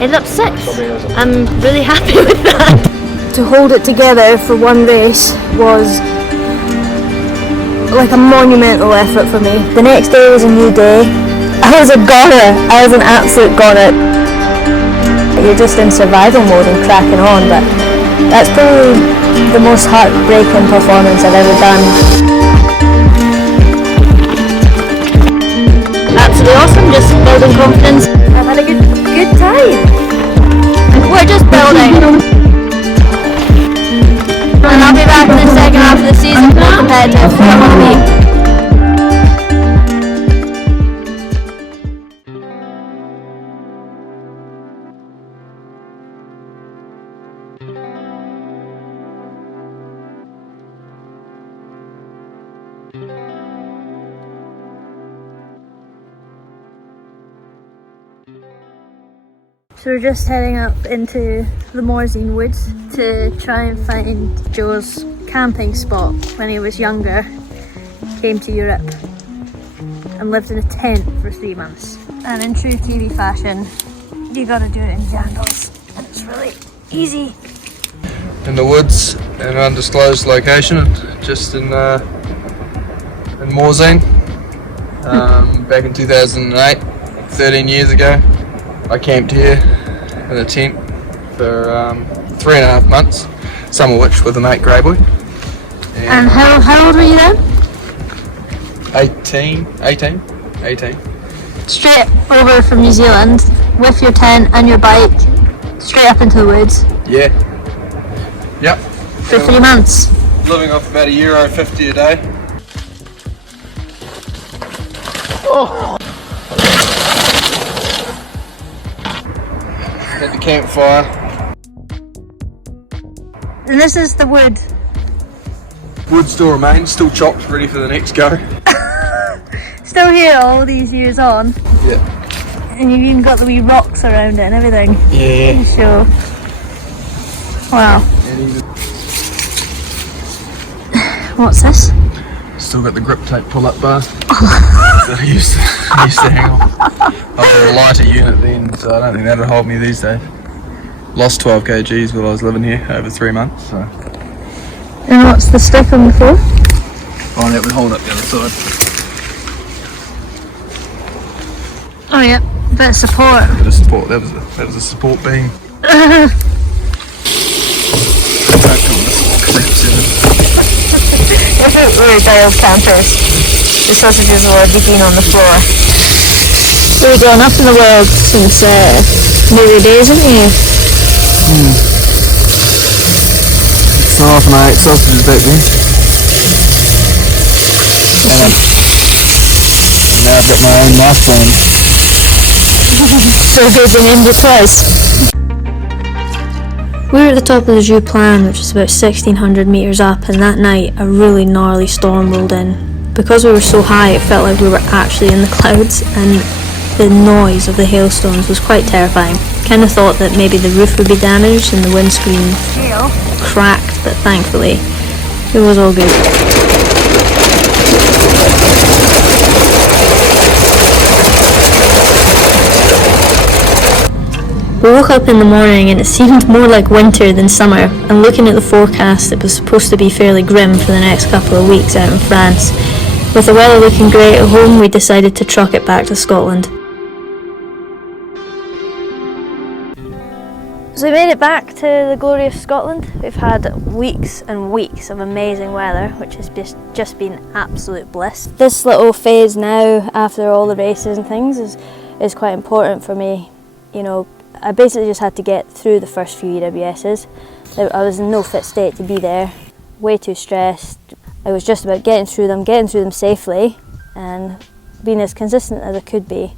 ended up 6th. I'm really happy with that. To hold it together for one race was like a monumental effort for me. The next day was a new day. I was a goner. I was an absolute goner. You're just in survival mode and cracking on, but that's probably the most heartbreaking performance I've ever done. Absolutely awesome, just building confidence. I've had a good time. We're just building. And I'll be back in the second half of the season more competitive than I want to be. So we're just heading up into the Mowgli woods to try and find Joe's camping spot when he was younger, came to Europe and lived in a tent for 3 months. And in true Kiwi fashion, you gotta do it in jandals, and it's really easy. In the woods in an undisclosed location, just in Mowgli, back in 2008, 13 years ago. I camped here in a tent for 3.5 months, some of which with a mate Grey Boy. And how old were you then? 18. Straight over from New Zealand with your tent and your bike, straight up into the woods. Yeah. Yep. For 3 months. Living off about €1.50 a day. Oh. At the campfire. And this is the wood. Wood still remains, still chopped, ready for the next go. Still here all these years on. Yeah. And you've even got the wee rocks around it and everything. Yeah. Sure. Wow. What's this? Still got the grip tape pull-up bar that I used to hang on. I was a lighter unit then, so I don't think that'll hold me these days. Lost 12 kgs while I was living here over 3 months. So. And what's the stick on the floor? Oh, that would hold up the other side. Oh yeah, bit of support. Bit of support. That was a support beam. If we were Dale's campers, the sausages were digging on the floor. So you've gone up in the world since maybe days, haven't you? So often I ate sausages back then. Now I've got my own mouth brand. So busy named it twice. We were at the top of the Zhu Plan, which is about 1,600 metres up, and that night a really gnarly storm rolled in. Because we were so high, it felt like we were actually in the clouds, and the noise of the hailstones was quite terrifying. Kind of thought that maybe the roof would be damaged and the windscreen cracked, but thankfully it was all good. We woke up in the morning and it seemed more like winter than summer, and looking at the forecast it was supposed to be fairly grim for the next couple of weeks out in France. With the weather looking great at home, we decided to truck it back to Scotland. So we made it back to the glory of Scotland. We've had weeks and weeks of amazing weather, which has just been absolute bliss. This little phase now, after all the races and things, is quite important for me. You know, I basically just had to get through the first few EWSs. I was in no fit state to be there, way too stressed. I was just about getting through them safely and being as consistent as I could be.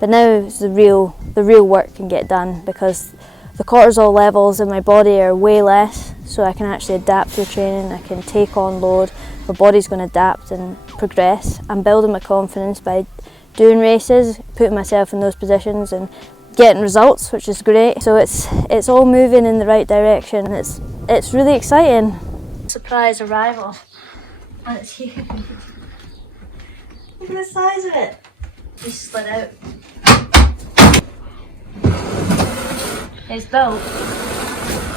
But now the real work can get done, because the cortisol levels in my body are way less, so I can actually adapt to training, I can take on load, my body's going to adapt and progress. I'm building my confidence by doing races, putting myself in those positions and getting results, which is great. So it's all moving in the right direction. It's really exciting. Surprise arrival. And it's huge. Look at the size of it. Just slid out. It's built.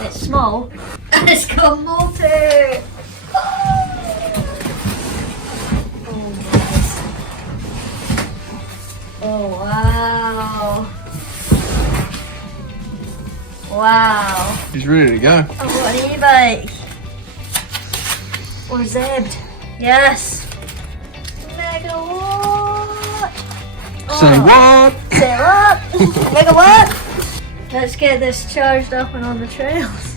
It's small. And it's got motor. Oh wow. Wow. He's ready to go. I've got an e-bike. Or Zebbed. Yes. Megawatt. Say what? Say what? Megawatt. Let's get this charged up and on the trails.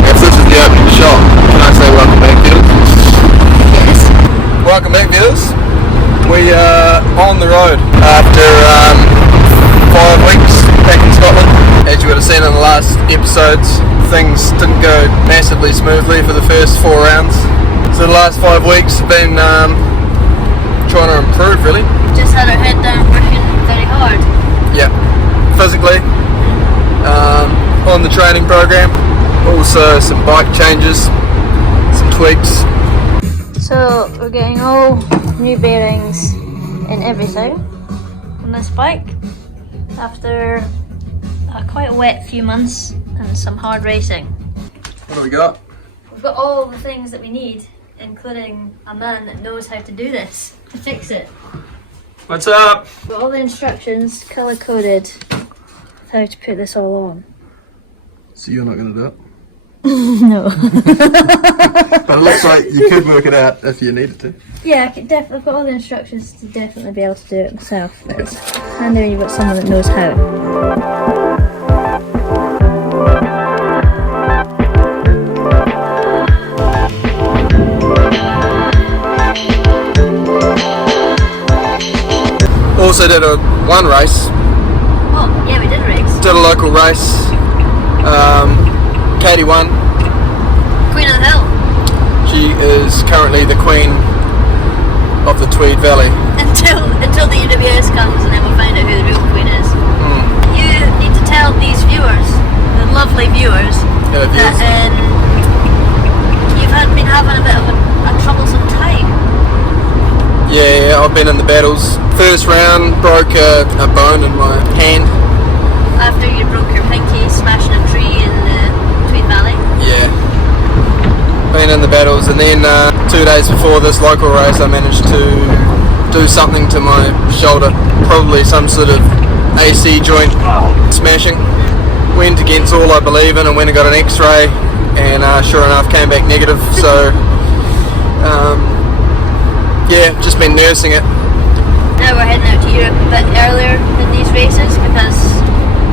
If this is the opening shot, can I say welcome back, viewers? Yes. Welcome back, viewers. We are on the road after 5 weeks back in Scotland. As you would have seen in the last episodes, things didn't go massively smoothly for the first 4 rounds. So the last 5 weeks have been trying to improve, really. Just had our head down working very hard. Yeah, physically, on the training program, also some bike changes, some tweaks. So we're getting all new bearings and everything on this bike after a quite wet few months and some hard racing. What do we got? We've got all the things that we need, including a man that knows how to do this, to fix it. What's up? We've got all the instructions colour coded of how to put this all on. So you're not going to do it? No. But it looks like you could work it out if you needed to. Yeah, I could I've got all the instructions to definitely be able to do it myself. But it's handy when you've got someone that knows how. Also did one race. Oh, yeah, we did a race. Did a local race. Katy won. Queen of the Hill. She is currently the queen of the Tweed Valley. Until the UWS comes and then we'll find out who the real queen is. You need to tell these viewers, the lovely viewers, Yeah, that you've been having a bit of a troublesome time. Yeah, I've been in the battles. First round, broke a bone in my hand. After you broke your pinky smashing a tree in the Tweed Valley. Yeah. Been in the battles, and then 2 days before this local race I managed to do something to my shoulder. Probably some sort of AC joint smashing. Went against all I believe in and went and got an x-ray, and sure enough came back negative. So yeah, just been nursing it. Now we're heading out to Europe a bit earlier than these races because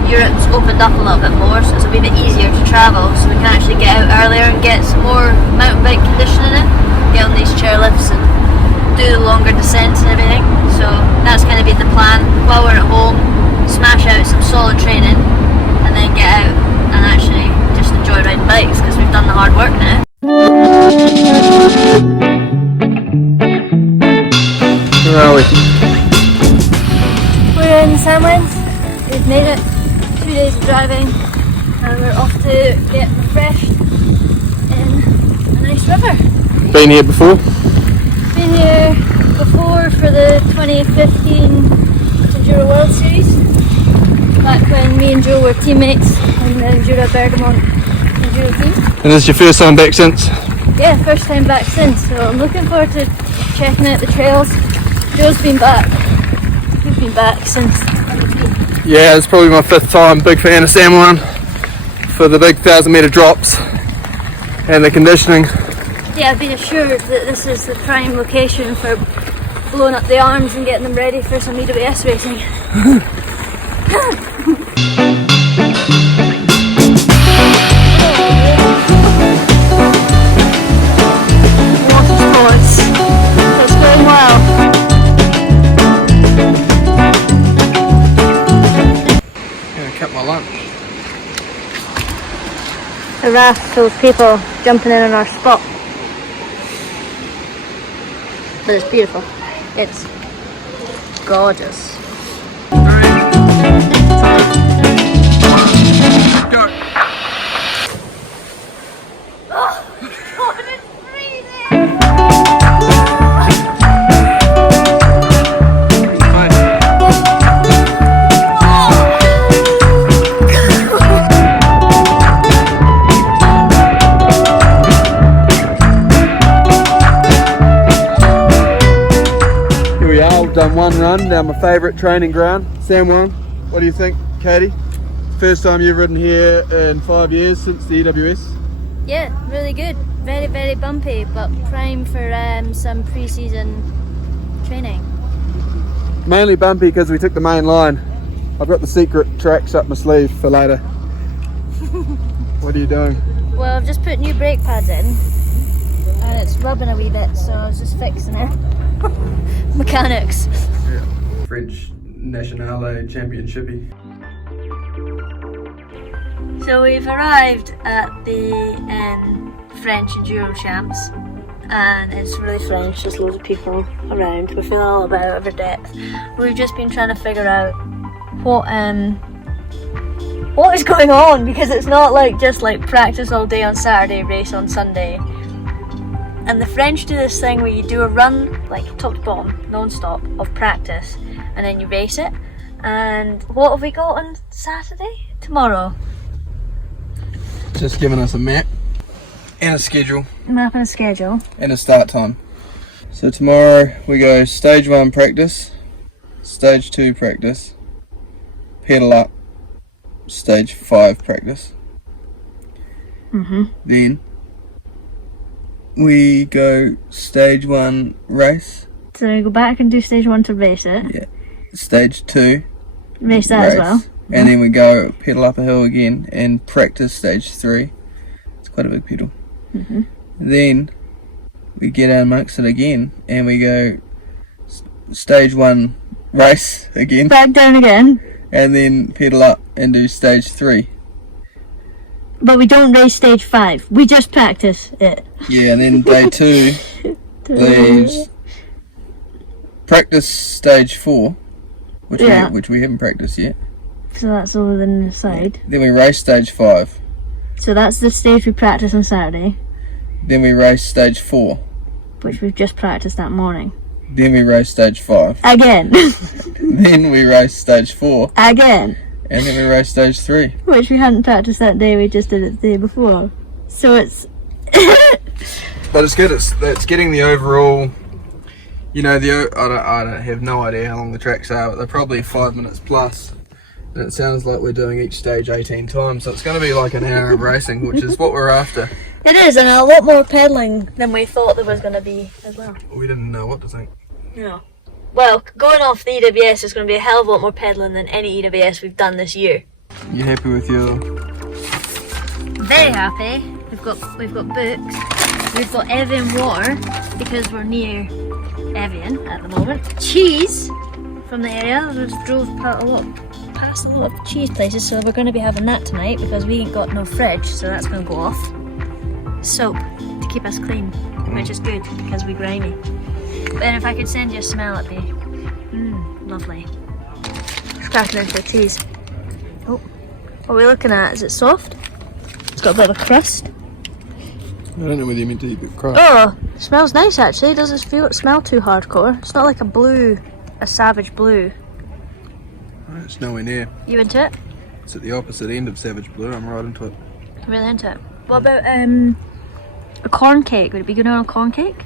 Europe's opened up a little bit more, so it's a wee bit easier to travel, so we can actually get out earlier and get some more mountain bike conditioning in, get on these chairlifts and do the longer descents and everything. So that's going to be the plan while we're at home, smash out some solid training and then get out and actually just enjoy riding bikes because we've done the hard work now. Where are we? We're in Samwins, we've made it, 2 days of driving and we're off to get refreshed in a nice river. Been here before? Been here before for the 2015 Enduro World Series, back when me and Joe were teammates in the Enduro Bergamont Enduro team. And this is your first time back since? Yeah, first time back since, so I'm looking forward to checking out the trails. Joe's been back, he's been back since 2015. Yeah, it's probably my 5th time. Big fan of Samwin for the big 1,000 metre drops and the conditioning. Yeah, I've been assured that this is the prime location for blowing up the arms and getting them ready for some EWS racing. Water sports. It's going well. Gonna cut my lunch. A raft full of people jumping in on our spot. But it's beautiful. It's gorgeous. 3, 2, 1. on one run down my favourite training ground, Samwang. What do you think, Katy? First time you've ridden here in 5 years since the EWS? Yeah, really good. Very, very bumpy, but prime for some pre-season training. Mainly bumpy because we took the main line. I've got the secret tracks up my sleeve for later. What are you doing? Well, I've just put new brake pads in and it's rubbing a wee bit, so I was just fixing it. Mechanics. Yeah. French Nationale Championshipy. So we've arrived at the French Enduro Champs and it's really French, there's loads of people around. We're feeling a little bit out of our depth. We've just been trying to figure out what is going on, because it's not like just like practice all day on Saturday, race on Sunday. And the French do this thing where you do a run like top to bottom, non-stop, of practice, and then you race it. And what have we got on Saturday? Tomorrow. Just giving us a map and a schedule. Map and a schedule. And a start time. So tomorrow we go stage 1 practice, stage 2 practice, pedal up, stage 5 practice. Then we go stage 1 race. So we go back and do stage 1 to race it. Yeah. Stage 2 race that as well. And then we go pedal up a hill again and practice stage 3. It's quite a big pedal. Then we get out amongst it again and we go stage 1 race again. Back down again. And then pedal up and do stage 3. But we don't race stage 5. We just practice it. Yeah, and then day 2 is practice stage 4, which we haven't practiced yet. So that's over the side. Then we race stage 5. So that's the stage we practice on Saturday. Then we race stage 4. Which we've just practiced that morning. Then we race stage 5. Again. Then we race stage 4. Again. And then we race stage 3. Which we hadn't practiced that day, we just did it the day before. So it's... But it's good, it's getting the overall, you know, I don't have no idea how long the tracks are, but they're probably 5 minutes plus. And it sounds like we're doing each stage 18 times, so it's going to be like an hour of racing, which is what we're after. It is, and a lot more pedalling than we thought there was going to be as well. We didn't know what to think. No. Well, going off the EWS is going to be a hell of a lot more pedalling than any EWS we've done this year. You happy with your... Very happy. We've got books. We've got Evian water because we're near Evian at the moment. Cheese from the area. We just drove past a lot of cheese places, so we're going to be having that tonight because we ain't got no fridge, so that's going to go off. Soap to keep us clean, which is good because we're grimy. But if I could send you a smell, it'd be lovely. Cracking into the cheese. Oh, what are we looking at? Is it soft? It's got a bit of a crust. I don't know whether you meant to eat the crust. Oh, it smells nice actually. It doesn't smell too hardcore. It's not like a savage blue. It's nowhere near. You into it? It's at the opposite end of savage blue. I'm right into it. Really into it. What about a corn cake? Would it be good on a corn cake?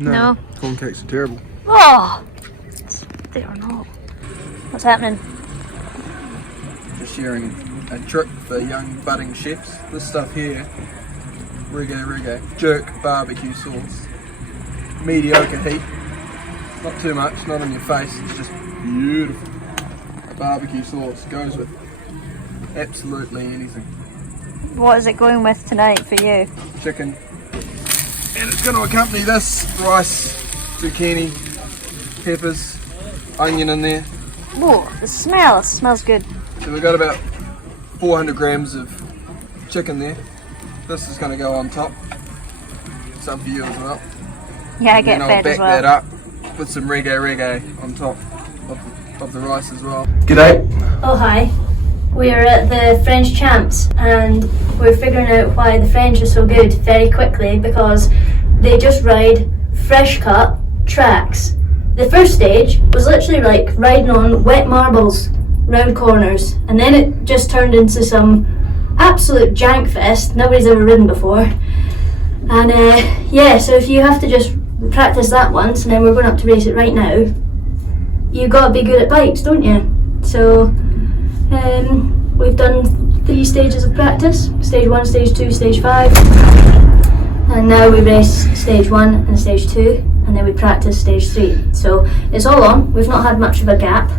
No. Corn cakes are terrible. Oh, they are not. What's happening? Just sharing a trick for young budding chefs. This stuff here, reggae, jerk barbecue sauce. Mediocre heat. Not too much, not on your face, it's just beautiful. A barbecue sauce goes with absolutely anything. What is it going with tonight for you? Chicken. And it's going to accompany this rice, zucchini, peppers, onion in there. Oh, the smell! It smells good. So we've got about 400 grams of chicken there. This is going to go on top. It's up to you as well. Yeah, I get fed as well. I'll back that up with some reggae on top of the rice as well. G'day. Oh hi. We are at the French Champs and we're figuring out why the French are so good very quickly, because they just ride fresh cut tracks. The first stage was literally like riding on wet marbles round corners, and then it just turned into some absolute jank fest nobody's ever ridden before. And yeah, so if you have to just we practiced that once and then we're going up to race it right now. You've got to be good at bikes, don't you? So we've done 3 stages of practice, stage 1, stage 2, stage 5, and now we race stage 1 and stage 2, and then we practice stage 3. So it's all on, we've not had much of a gap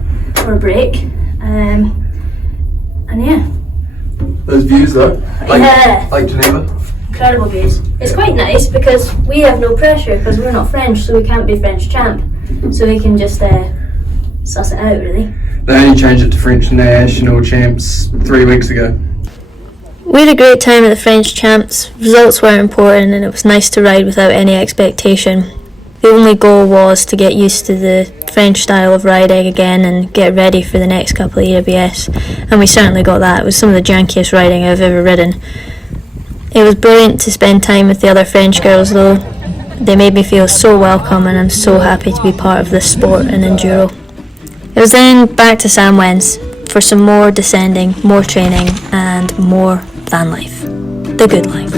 or a break, and yeah. Those views though, like Geneva. Incredible views. It's quite nice because we have no pressure because we're not French, so we can't be French champ, so we can just suss it out really. They only changed it to French national champs 3 weeks ago. We had a great time at the French champs. Results were important and it was nice to ride without any expectation. The only goal was to get used to the French style of riding again and get ready for the next couple of EWS, and we certainly got that. It was some of the jankiest riding I've ever ridden. It was brilliant to spend time with the other French girls though. They made me feel so welcome and I'm so happy to be part of this sport and enduro. It was then back to Samwens for some more descending, more training and more van life. The good life.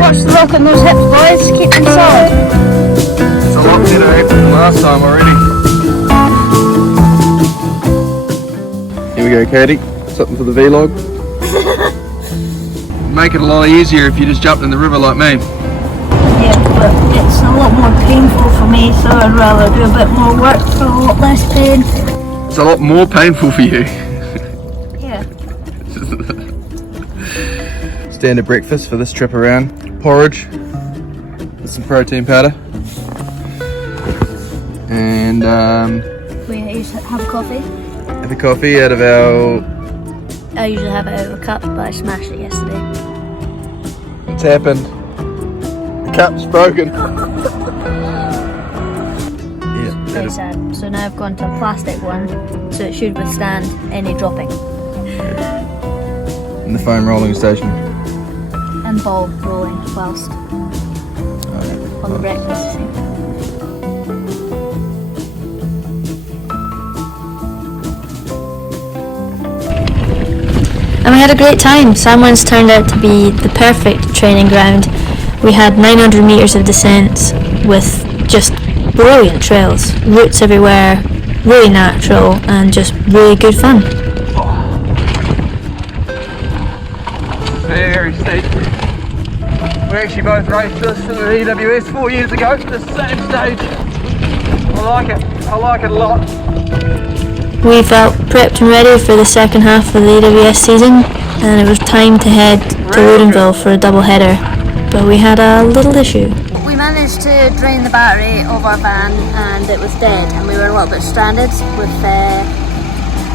Watch the lock on those hips, boys. Keep them solid. It's a lot better than last time already. Here we go, Katy. Something for the vlog. Make it a lot easier if you just jumped in the river like me. Yeah, but it's a lot more painful for me, so I'd rather do a bit more work for a lot less pain. It's a lot more painful for you. Yeah. Standard breakfast for this trip around. Porridge with some protein powder. And We used to have coffee. have a coffee out of our... I usually have it out of a cup, but I smashed it yesterday. It's happened. The cup's broken. Very sad. So now I've gone to a plastic one, so it should withstand any dropping. In the foam rolling station. And ball rolling whilst on the breakfast. And we had a great time. Samwens turned out to be the perfect training ground. We had 900 metres of descent with just brilliant trails, routes everywhere, really natural and just really good fun. Very steep. We actually both raced this in the EWS 4 years ago, the same stage. I like it a lot. We felt prepped and ready for the second half of the EWS season, and it was time to head to Woodinville for a double header, but we had a little issue. We managed to drain the battery of our van and it was dead, and we were a little bit stranded with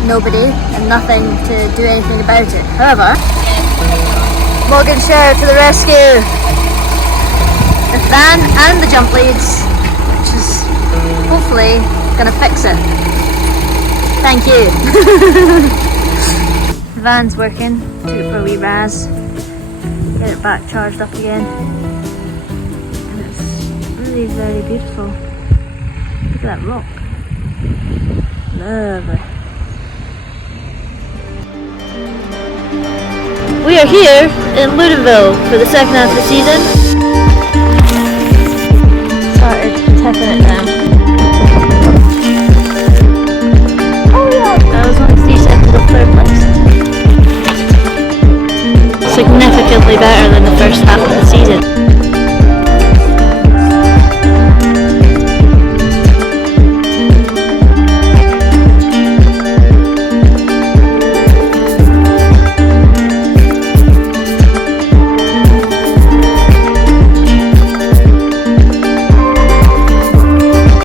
nobody and nothing to do anything about it. However, Morgan Share to the rescue! The van and the jump leads, which is hopefully going to fix it. Thank you. The van's working. Took it for a wee raz. Get it back charged up again. And it's really very beautiful. Look at that rock. Lovely. We are here in Woodinville for the second half of the season. Started tipping it down.